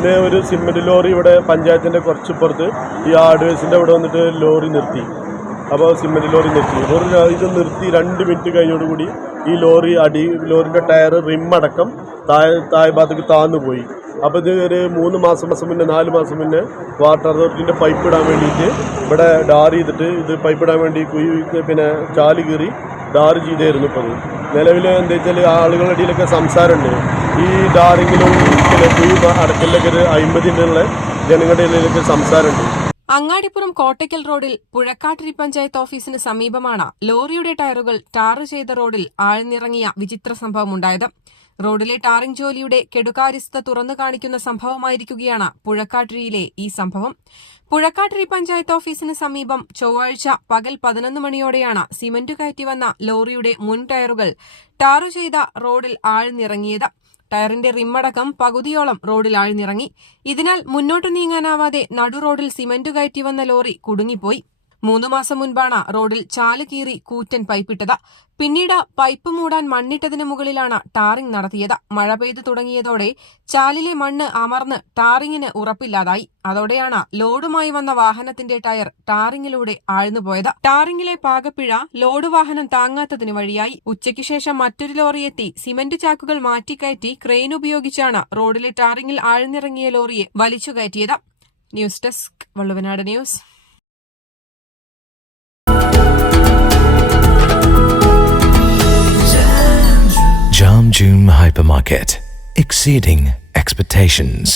ഇന്ന് ഒരു cement lorry ഇവിടെ പഞ്ചായത്തിന്റെ കുറച്ചിപ്പുറത്ത് ഈ ആഡ്വേസിന്റെ അവിടെ വന്നിട്ട് ലോറി നിർത്തി. അപ്പോൾ സിമെന്റ് ലോറി നിർത്തി. ഒരു ഇത് നിർത്തി രണ്ട് മിനിറ്റ് കഴിഞ്ഞോടുകൂടി ഈ ലോറി അടി ലോറിന്റെ ടയർ റിം അടക്കം താഴെ താഴെ ഭാഗത്തേക്ക് താന്നു പോയി. അപ്പോൾ ഇത് ഒരു മൂന്ന് മാസം മാസം മുന്നേ നാല് മാസം മുന്നേ വാട്ടർ അതോറിറ്റിന്റെ പൈപ്പ് ഇടാൻ വേണ്ടിയിട്ട് ഇവിടെ ഡാർ ചെയ്തിട്ട് ഇത് പൈപ്പ് ഇടാൻ വേണ്ടി കുഴി പിന്നെ ചാൽ കീറി ഡാർ ചെയ്തായിരുന്നു ഇപ്പോൾ നിലവിൽ എന്താ വെച്ചാൽ ആളുകളുടെ ഇടയിലൊക്കെ സംസാരമുണ്ട്. ഈ ഡാറിങ്ങിലും പിന്നെ കുഴി അടക്കലിലൊക്കെ ഒരു ജനങ്ങളുടെ ഇടയിലൊക്കെ സംസാരമുണ്ട്. അങ്ങാടിപ്പുറം കോട്ടയ്ക്കൽ റോഡിൽ പുഴക്കാട്ടിരി പഞ്ചായത്ത് ഓഫീസിന് സമീപമാണ് ലോറിയുടെ ടയറുകൾ ടാറ് ചെയ്ത റോഡിൽ ആഴ്ന്നിറങ്ങിയ വിചിത്ര സംഭവമുണ്ടായത്. റോഡിലെ ടാറിംഗ് ജോലിയുടെ കെടുകാര്യസ്ഥത തുറന്നു കാണിക്കുന്ന സംഭവമായിരിക്കുകയാണ് പുഴക്കാട്ടിരിയിലെ ഈ സംഭവം. പുഴക്കാട്ടിരി പഞ്ചായത്ത് ഓഫീസിന് സമീപം ചൊവ്വാഴ്ച പകൽ പതിനൊന്ന് മണിയോടെയാണ് സിമന്റ് കയറ്റി വന്ന ലോറിയുടെ മുൻ ടയറുകൾ ടാറു ചെയ്ത റോഡിൽ ആഴ്ന്നിറങ്ങിയത്. ടയറിന്റെ റിമ്മടക്കം പകുതിയോളം റോഡിൽ ആഴ്ന്നിറങ്ങി. ഇതിനാൽ മുന്നോട്ട് നീങ്ങാനാവാതെ നടുറോഡിൽ സിമന്റ് കയറ്റി വന്ന ലോറി കുടുങ്ങിപ്പോയി. മൂന്ന് മാസം മുൻപാണ് റോഡിൽ ചാൽ കീറി കൂറ്റൻ പൈപ്പിട്ടത്. പിന്നീട് പൈപ്പ് മൂടാൻ മണ്ണിട്ടതിനു മുകളിലാണ് ടാറിംഗ് നടത്തിയത്. മഴ പെയ്തു തുടങ്ങിയതോടെ ചാലിലെ മണ്ണ് അമർന്ന് ടാറിങ്ങിന് ഉറപ്പില്ലാതായി. അതോടെയാണ് ലോഡുമായി വന്ന വാഹനത്തിന്റെ ടയർ ടാറിംഗിലൂടെ ആഴ്ന്നുപോയത്. ടാറിംഗിലെ പാകപ്പിഴ ലോഡ് വാഹനം താങ്ങാത്തതിന് വഴിയായി. ഉച്ചയ്ക്ക് ശേഷം മറ്റൊരു ലോറിയെത്തി സിമന്റ് ചാക്കുകൾ മാറ്റിക്കയറ്റി ക്രെയിൻ ഉപയോഗിച്ചാണ് റോഡിലെ ടാറിംഗിൽ ആഴ്ന്നിറങ്ങിയ ലോറിയെ വലിച്ചുകയറ്റിയത്. News desk Valluvanad news. Jam Hypermarket, exceeding expectations.